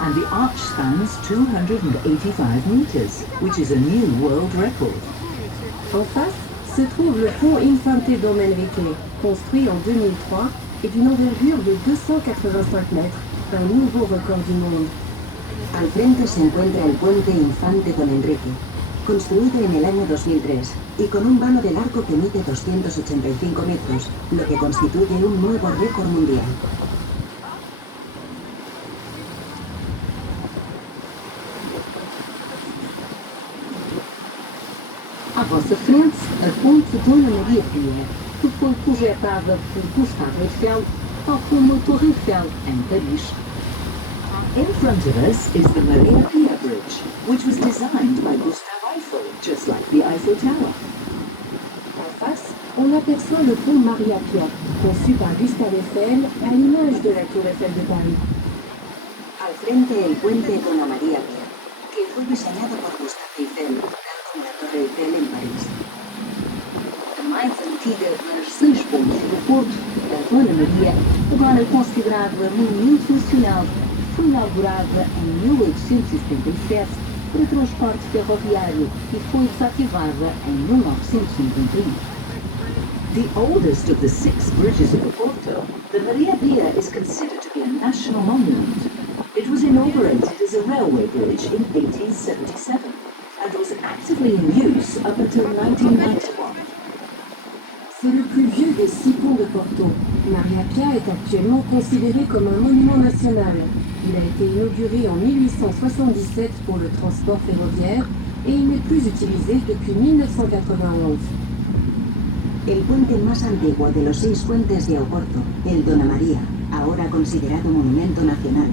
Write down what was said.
and the arch spans 285 meters, which is a new world record. En face se trouve le pont Infante Dom Enrique, construit en 2003 et d'une envergure de 285 mètres, un nouveau record du monde. Al frente se encuentra el puente Infante Don Enrique, construido en el año 2003 y con un vano de largo que mide 285 metros, lo que constituye un nuevo récord mundial. À vossa frente, a ponte Dona Maria Pia, que foi projetada por Gustavo Eiffel, tal como a Torre Eiffel em Paris. In front of us is the Maria Pia Bridge, which was designed by Gustave Eiffel, just like the Eiffel Tower. En face, on aperçoit le pont Maria Pia, conçu par Gustave Eiffel à l'image de la Tour Eiffel de Paris. Al frente el puente Dona Maria Pia, que fue diseñado por Gustave Eiffel, tal como la Torre Eiffel en París. A mais antiga das 6 pontes do Porto, a Dona Maria, agora considerada monumento nacional, foi inaugurada em 1877 para transporte ferroviário e foi desativada em 1991. The oldest of the 6 bridges of Porto, the Maria Pia is considered to be a national monument. It was inaugurated as a railway bridge in 1877 and was actively in use up until 1991. C'est le plus vieux des 6 ponts de Porto. Maria Pia est actuellement considéré comme un monument national. Il a été inauguré en 1877 pour le transport ferroviaire et il n'est plus utilisé depuis 1991. El puente más antiguo de los 6 puentes de Oporto, el Dona María, ahora considerado monumento nacional,